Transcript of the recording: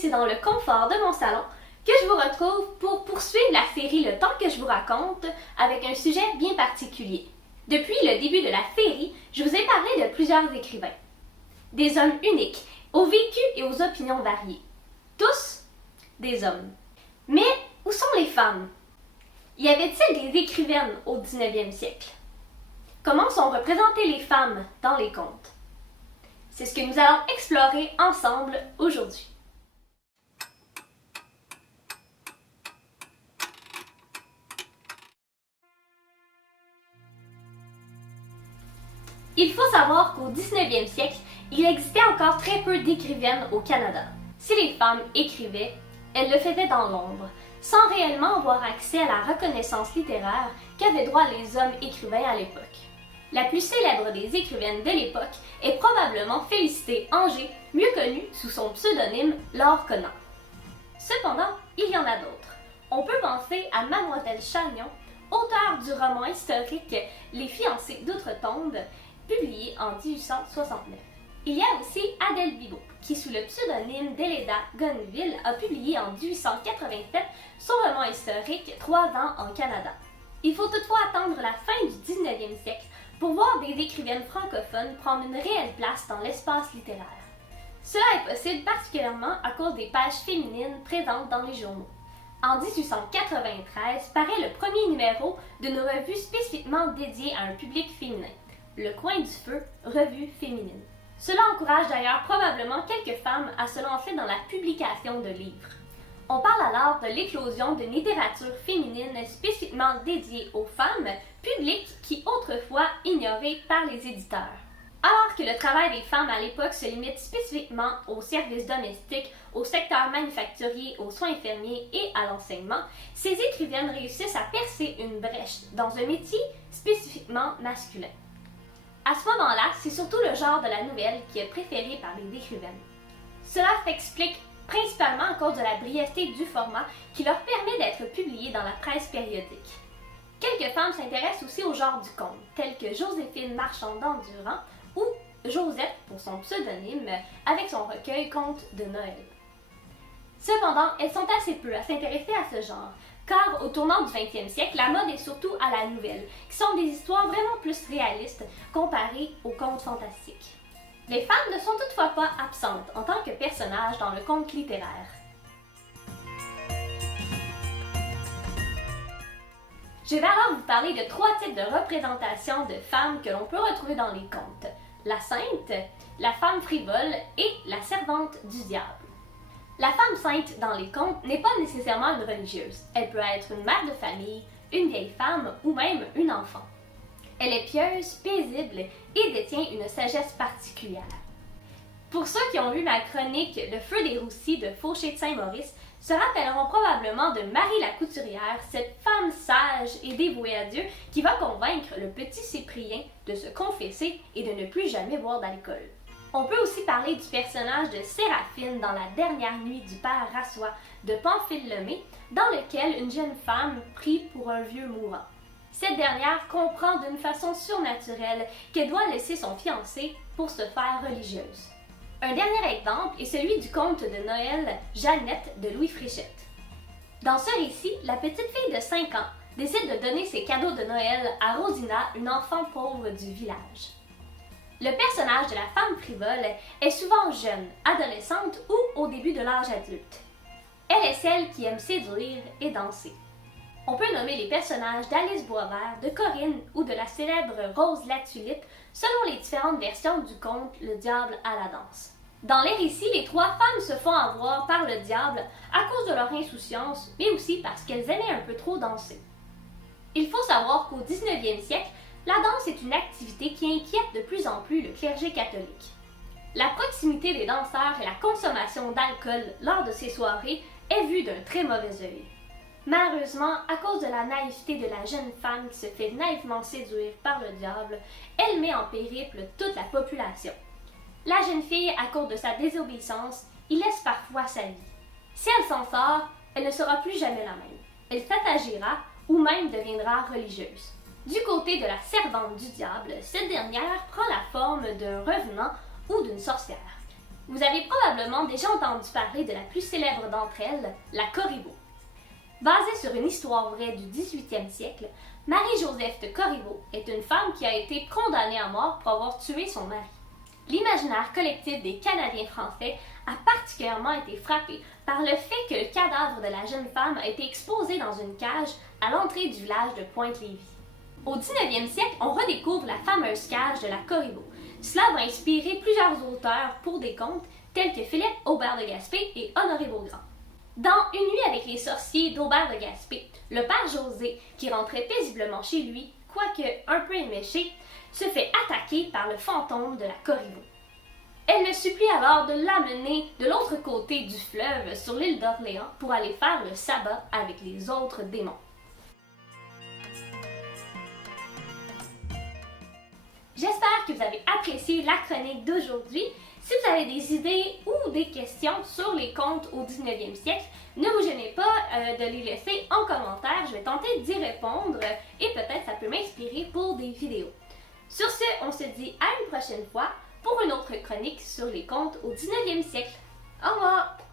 c'est dans le confort de mon salon que je vous retrouve pour poursuivre la série Le temps que je vous raconte avec un sujet bien particulier. Depuis le début de la série, je vous ai parlé de plusieurs écrivains. Des hommes uniques, aux vécus et aux opinions variées. Tous des hommes. Mais où sont les femmes? Y avait-il des écrivaines au 19e siècle? Comment sont représentées les femmes dans les contes? C'est ce que nous allons explorer ensemble aujourd'hui. Il faut savoir qu'au 19e siècle, il existait encore très peu d'écrivaines au Canada. Si les femmes écrivaient, elles le faisaient dans l'ombre, sans réellement avoir accès à la reconnaissance littéraire qu'avaient droit les hommes écrivains à l'époque. La plus célèbre des écrivaines de l'époque est probablement Félicité Anger, mieux connue sous son pseudonyme Laure Conant. Cependant, il y en a d'autres. On peut penser à Mademoiselle Chagnon, auteure du roman historique Les fiancées d'outre-tombe, publié en 1869. Il y a aussi Adèle Bigot, qui sous le pseudonyme d'Eleda Gonneville a publié en 1887 son roman historique 3 ans en Canada. Il faut toutefois attendre la fin du 19e siècle pour voir des écrivaines francophones prendre une réelle place dans l'espace littéraire. Cela est possible particulièrement à cause des pages féminines présentes dans les journaux. En 1893 paraît le premier numéro d'une revue spécifiquement dédiée à un public féminin, Le Coin du Feu, revue féminine. Cela encourage d'ailleurs probablement quelques femmes à se lancer dans la publication de livres. On parle alors de l'éclosion d'une littérature féminine spécifiquement dédiée aux femmes, public qui autrefois ignoré par les éditeurs. Alors que le travail des femmes à l'époque se limite spécifiquement aux services domestiques, au secteur manufacturier, aux soins infirmiers et à l'enseignement, ces écrivaines réussissent à percer une brèche dans un métier spécifiquement masculin. À ce moment-là, c'est surtout le genre de la nouvelle qui est préféré par les écrivaines. Cela s'explique principalement à cause de la brièveté du format qui leur permet d'être publiées dans la presse périodique. Quelques femmes s'intéressent aussi au genre du conte, telles que Joséphine Marchand d'Endurant ou Josette pour son pseudonyme avec son recueil Contes de Noël. Cependant, elles sont assez peu à s'intéresser à ce genre, car au tournant du 20e siècle, la mode est surtout à la nouvelle, qui sont des histoires vraiment plus réalistes comparées aux contes fantastiques. Les femmes ne sont toutefois pas absentes en tant que personnages dans le conte littéraire. Je vais alors vous parler de 3 types de représentations de femmes que l'on peut retrouver dans les contes. La sainte, la femme frivole et la servante du diable. La femme sainte dans les contes n'est pas nécessairement une religieuse. Elle peut être une mère de famille, une vieille femme ou même une enfant. Elle est pieuse, paisible et détient une sagesse particulière. Pour ceux qui ont lu ma chronique Le feu des Roussis de Fauché de Saint-Maurice, se rappelleront probablement de Marie la couturière, cette femme sage et dévouée à Dieu qui va convaincre le petit Cyprien de se confesser et de ne plus jamais boire d'alcool. On peut aussi parler du personnage de Séraphine dans La dernière nuit du père Rassois de Pamphile Lemay, dans lequel une jeune femme prie pour un vieux mourant. Cette dernière comprend d'une façon surnaturelle qu'elle doit laisser son fiancé pour se faire religieuse. Un dernier exemple est celui du conte de Noël Jeannette de Louis Fréchette. Dans ce récit, la petite fille de 5 ans décide de donner ses cadeaux de Noël à Rosina, une enfant pauvre du village. Le personnage de la femme frivole est souvent jeune, adolescente ou au début de l'âge adulte. Elle est celle qui aime séduire et danser. On peut nommer les personnages d'Alice Boisvert, de Corinne ou de la célèbre Rose la Tulipe selon les différentes versions du conte Le diable à la danse. Dans les récits, les 3 femmes se font avoir par le diable à cause de leur insouciance, mais aussi parce qu'elles aimaient un peu trop danser. Il faut savoir qu'au 19e siècle, la danse est une activité qui inquiète de plus en plus le clergé catholique. La proximité des danseurs et la consommation d'alcool lors de ces soirées est vue d'un très mauvais œil. Malheureusement, à cause de la naïveté de la jeune femme qui se fait naïvement séduire par le diable, elle met en périple toute la population. La jeune fille, à cause de sa désobéissance, y laisse parfois sa vie. Si elle s'en sort, elle ne sera plus jamais la même. Elle s'attagira ou même deviendra religieuse. Du côté de la servante du diable, cette dernière prend la forme d'un revenant ou d'une sorcière. Vous avez probablement déjà entendu parler de la plus célèbre d'entre elles, la Corriveau. Basée sur une histoire vraie du 18e siècle, Marie-Joseph de Corriveau est une femme qui a été condamnée à mort pour avoir tué son mari. L'imaginaire collectif des Canadiens français a particulièrement été frappé par le fait que le cadavre de la jeune femme a été exposé dans une cage à l'entrée du village de Pointe-Lévis. Au 19e siècle, on redécouvre la fameuse cage de la Corriveau. Cela va inspirer plusieurs auteurs pour des contes tels que Philippe Aubert de Gaspé et Honoré Beaugrand. Dans Une nuit avec les sorciers d'Aubert de Gaspé, le père José, qui rentrait paisiblement chez lui, quoique un peu éméché, se fait attaquer par le fantôme de la Corriveau. Elle le supplie alors de l'amener de l'autre côté du fleuve sur l'île d'Orléans pour aller faire le sabbat avec les autres démons. J'espère que vous avez apprécié la chronique d'aujourd'hui. Si vous avez des idées ou des questions sur les contes au 19e siècle, ne vous gênez pas de les laisser en commentaire. Je vais tenter d'y répondre et peut-être ça peut m'inspirer pour des vidéos. Sur ce, on se dit à une prochaine fois pour une autre chronique sur les contes au 19e siècle. Au revoir!